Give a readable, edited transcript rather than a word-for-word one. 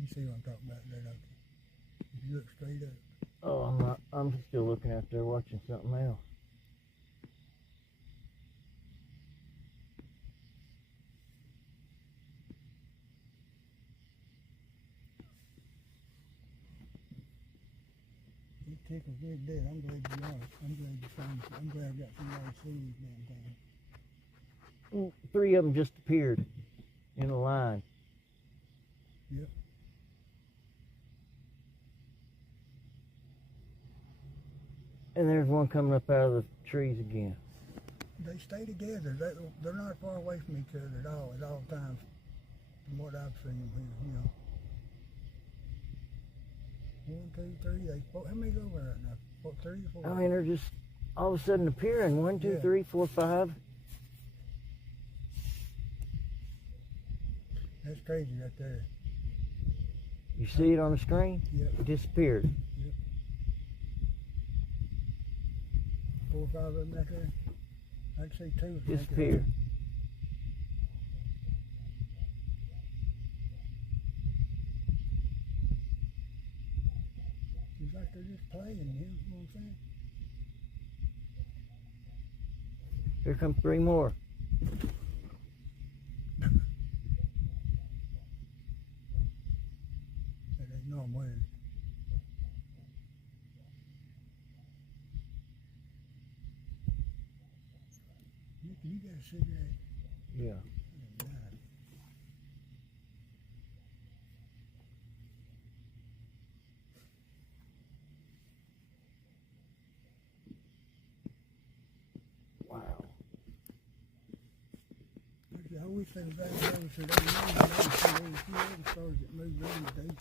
You see what I'm talking about there, don't you? If you look straight up. Oh, I'm not. I'm still looking out there watching something else. It tickles good dead. I'm glad you are. I'm glad you found. I'm glad I got somebody to see these damn things. 3 of them just appeared in a line. Yep. And there's one coming up out of the trees again. They stay together. They're not far away from each other at all times, from what I've seen them here, you know. 1, 2, 3. How many's over right now? 3 or 4? I mean, they're just all of a sudden appearing. 1, 2, Yeah. 3, 4, 5. That's crazy right there. You see it on the screen? Yep. It disappeared. Yep. 4 or 5 of them right there. I'd say 2. Disappeared. It's like they're just playing, you know what I'm saying? Here come 3 more. They know I'm winning. Nick, you got a cigarette? Yeah. Oh, God. Wow. I always think about those that don't know, you know, see those few other stars that move around today.